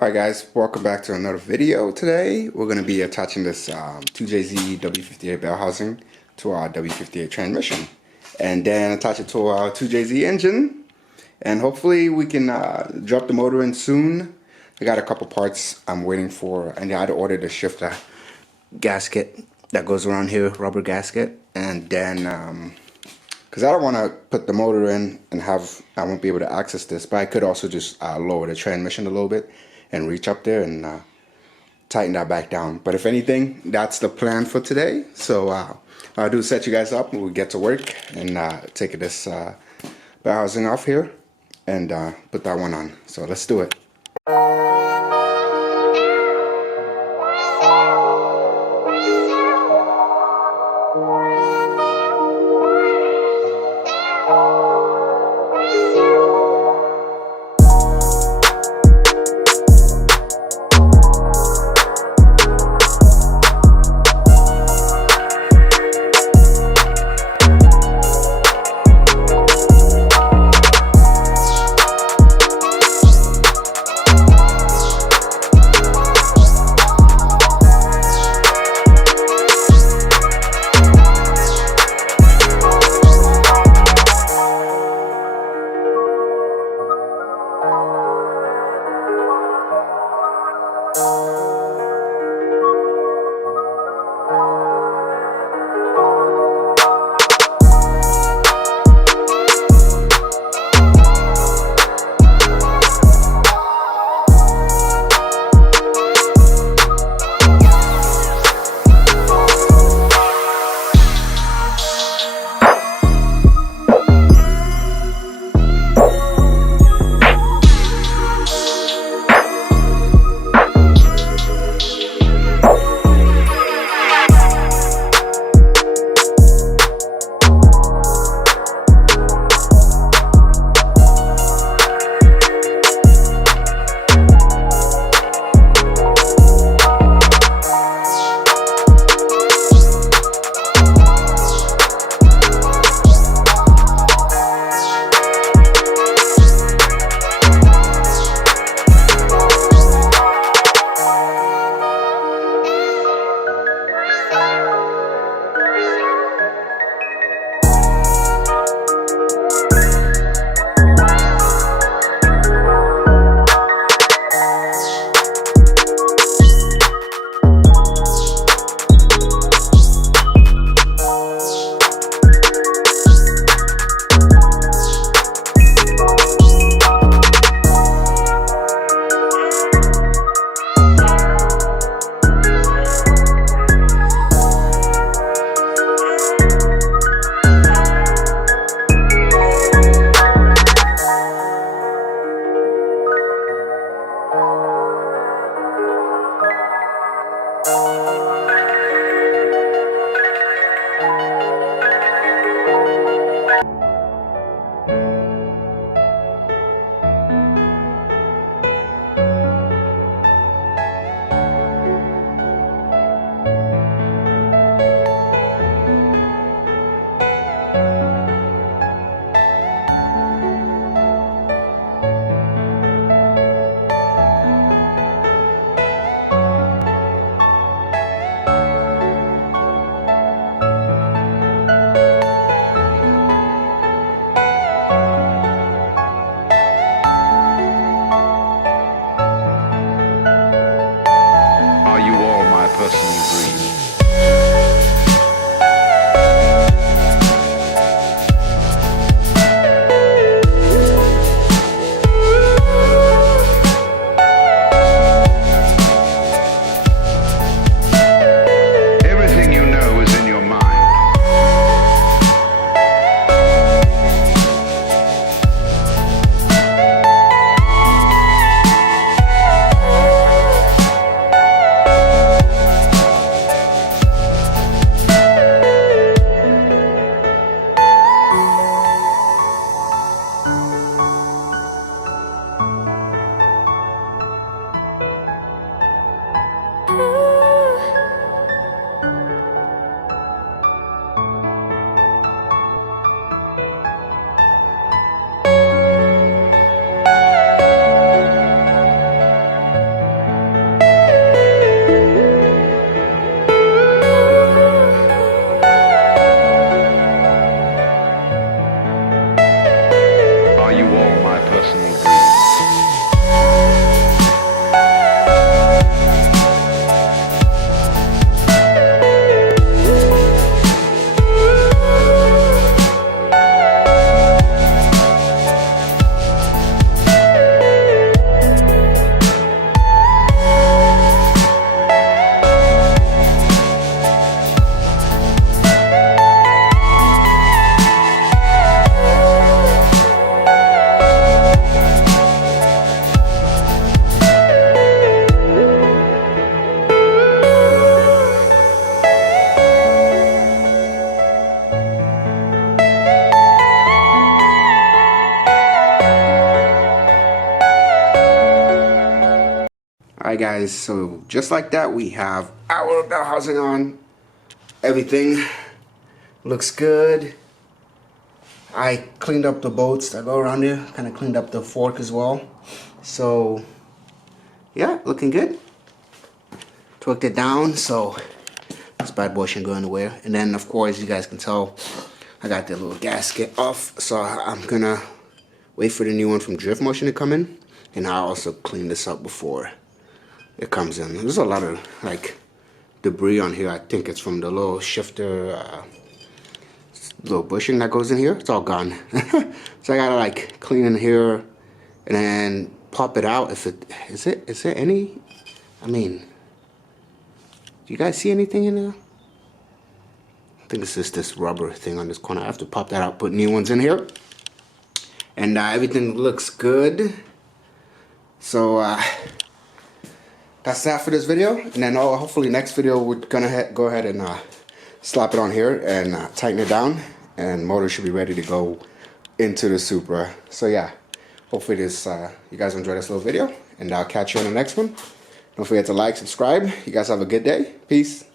Alright guys, welcome back to another video. Today we're going to be attaching this 2JZ W58 Bellhousing to our W58 transmission and then attach it to our 2JZ engine, and hopefully we can drop the motor in soon. I got a couple parts I'm waiting for, and I had to order the shifter gasket that goes around here, rubber gasket, and then because I don't want to put the motor in and I won't be able to access this, but I could also just lower the transmission a little bit and reach up there and tighten that back down. But if anything, that's the plan for today. So I'll do set you guys up and we'll get to work and take this housing off here and put that one on. So let's do it. Alright guys, so just like that we have our bell housing on. Everything looks good. I cleaned up the bolts that go around there, kind of cleaned up the fork as well. So yeah, looking good. Torqued it down so this bad boy shouldn't go anywhere. And then of course you guys can tell I got the little gasket off, so I'm gonna wait for the new one from DriftMotion to come in, and I'll also clean this up before it comes in. There's a lot of like debris on here. I think it's from the little shifter, little bushing that goes in here. It's all gone. So I gotta like clean in here and then pop it out. If it is there any? I mean, do you guys see anything in there? I think it's just this rubber thing on this corner. I have to pop that out, put new ones in here, and everything looks good. So that's that for this video, and then hopefully next video we're gonna go ahead and slap it on here and tighten it down, and motor should be ready to go into the Supra. So yeah, hopefully this you guys enjoyed this little video, and I'll catch you on the next one. Don't forget to like, subscribe. You guys have a good day. Peace.